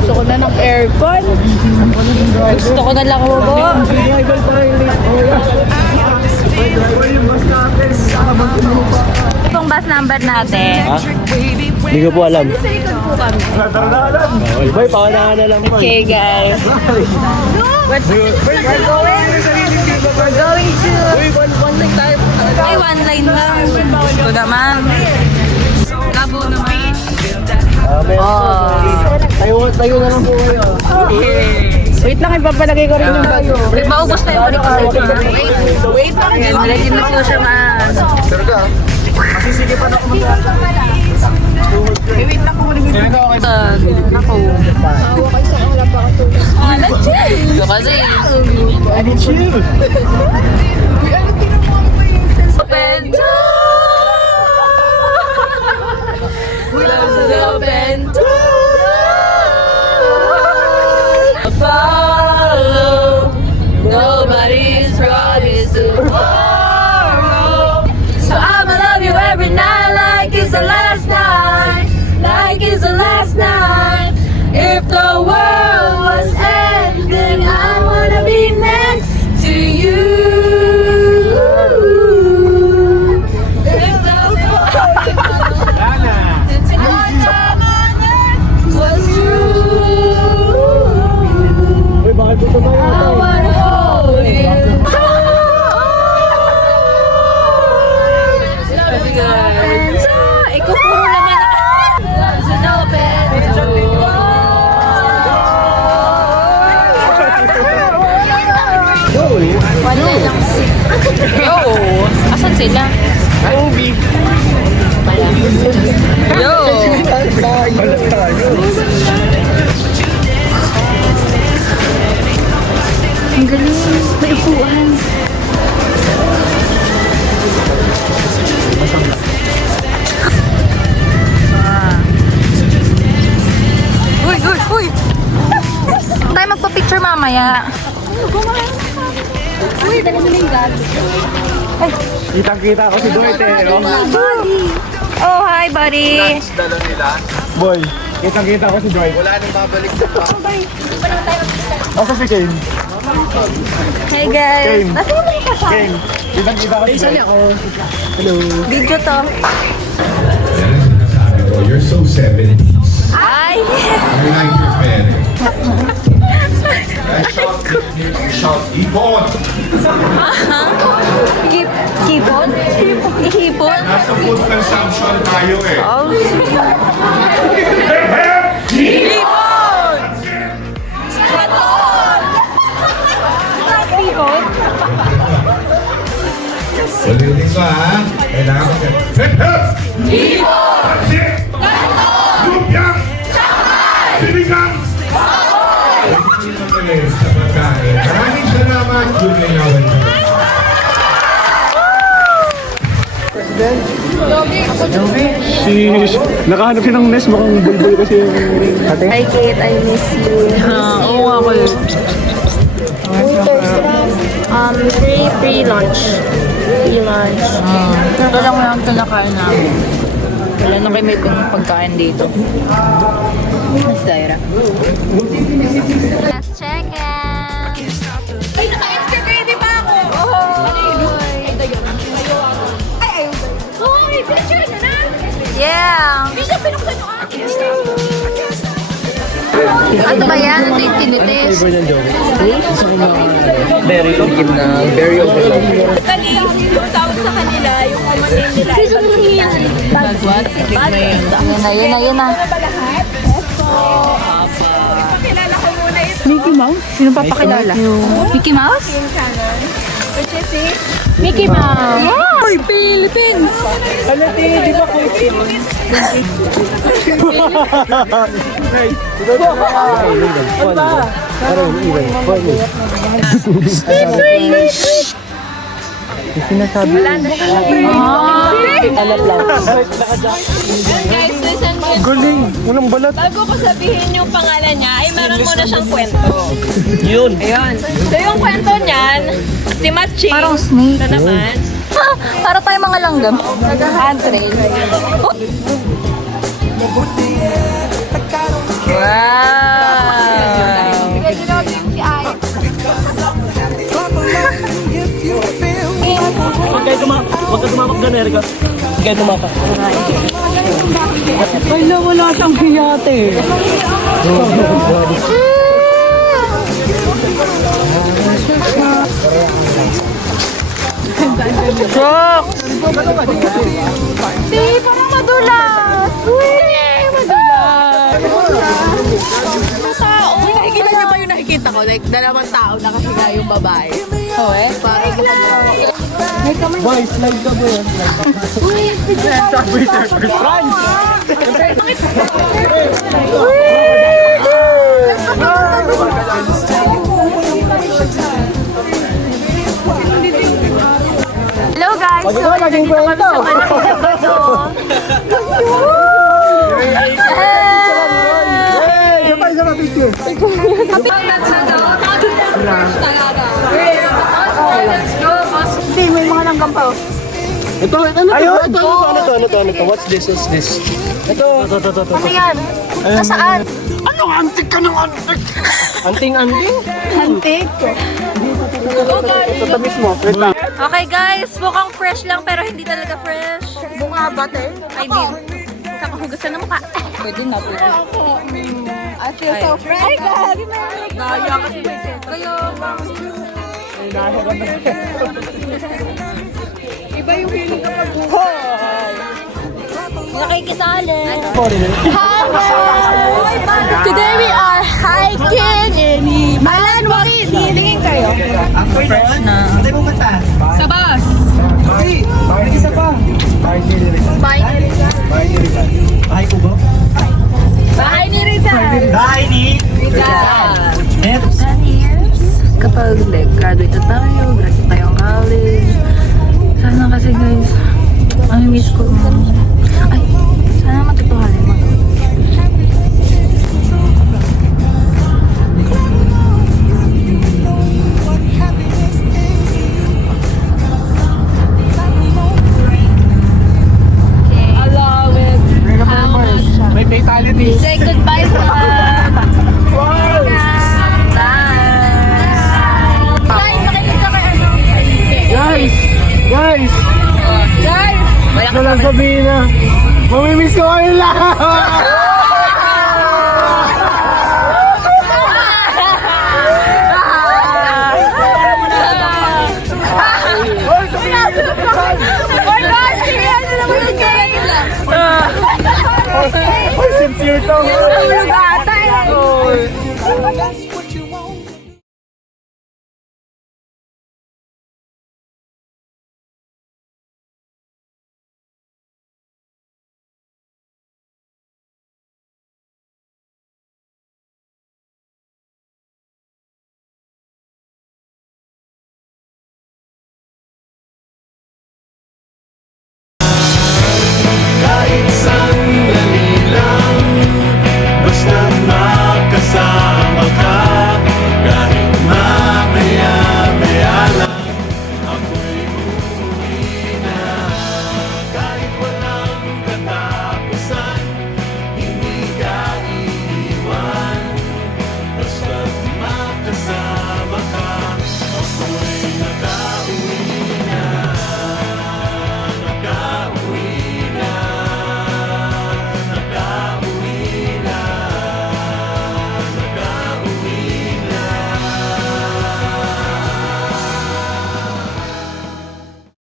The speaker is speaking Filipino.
Gusto ko na ng aircon. Gusto ko na lang hubo. Itong bus number natin. Hindi ko po alam. Boy, paunahan na lang mo. Okay, guys. We're going to... One line tayo. Ay, one line lang. Ito naman. Labo naman. Tayo na lang po kayo. Wait lang, ipapalagay ko rin yung bago. Maubos na yung balik ko. Wait lang. Lagyan na po siya Masisigipan ako wait lang ko. Ako. Chill. Kasi. Chill. Open door. Love's open door. Follow. Nobody's promised tomorrow. So I'ma love you every night like it's the last night. Like it's the last night. If the world was ending, I wanna be next to you. If the world was true, Uy, bakit dito tayo? I wanna hold you. Ikaw puro naman. Love's an open door. One line lang. Yo! Asan sila? Obi. Yo! Balat tayo. Ang galing. May upuan. Uy! Uy! Uy! Tayo magpa-picture mamaya. Uy, dali mo na yung gabi. Kitang-kita ko si Dwight eh. Oh, hi, buddy. Dala nila. Boy, kitang-kita ko si Dwight. Wala nang babalik sa pa. Asa si Kane? Hey, guys. Kane. Nasa yung mga kasama? Kane, kitang-kita ko si Dwight. Hello. Video to. Sabi ko, you're so 70s. Ay! I like your parents. Shout, Ipon! Hipon? Hipon? Nasa food consumption tayo eh. Oh. Hip! Hipon! Hipon? Ulitin ko ha. Kailangan ko. Hip! Hip! Ipon! Pansit! Lumpia! Sinigang! Sa pagkain. Maraming salamat. Good na yawin. Nakahanap siya ng nest, mukhang bulbul kasi yung ate. Hi, Kate. I miss you. Oo nga ko yun. Free lunch. Free lunch. Ito lang yung tinakain namin. Wala na kayo may pagkain dito. Mas Daira. Last check-in. Ay, naka-Instagram di ba ako? Ay, picture nyo na? Yeah. Pinuksan nyo Ano ba yan? Ano yung tinitis? Flavor ng Joey. Berry. Tikim na berry overload. Actually, yung tawag sa kanila, yung common name nila. What? Yun na. Kilala ko muna ito. Mickey Mouse? Sino papakilala? Mickey Mouse? Yung canon. Which is si Mickey Mouse! Ay, Philippines! Ano di ba coach yun? wala na siya. Alat lang. Guys, listen mo. Galing! Walang balat. Bago ko sabihin yung pangalan niya, ay meron muna siyang kwento. Yun. Ayun. So yung kwento niyan, si Machi. Parang snake. Na naman. Para tayo mga langgam. Nag-hand trail. Huwag ka tumamak dyan, Erika. Huwag kayo tumapak. Wala, wala siyang hiyate. Shock! Di, parang madulas. Uy, madulas. Tao. Nakikita niyo ba yung nakikita ko? Like, dalawang tao nakahiga yung babae. Oo eh. Parang Boy, slide ka, boy. Hello guys. Pag ito, naging kwento. Hey, isa pa picture. Hindi, may mga langgam pa. Ito, ito. What's this? Ito. Ano yan? Nasaan? Anong antik ka ng antik? Anting-anting? Hantik. Ito mismo. Wait lang. Okay guys, mukhang fresh lang pero hindi talaga fresh. Bunga butter. I mean, kakahugasan ng mukha. Pwede na po. I feel so fresh. Ay, God. Naya kasi may set. Kaya bang... Iba yung feeling kapag buho. Nakikisali. Today we are hiking in Malanwaki. Tingin kayo. Sa bus. Isa pa. Bahay ni Rizal. Ay, ko ba? Bahay ni Rizal. Bye, ni. Next. 10 years, kapag like, graduate na tayo, graduate tayong college. Sana kasi guys, ang miss ko. Ay, sana matutuhanin mo. Along with May fatality. say goodbye to Guys! Guys! Guys! Walang sabihin na. Mamimiss ko kayo lahat! Sincere to.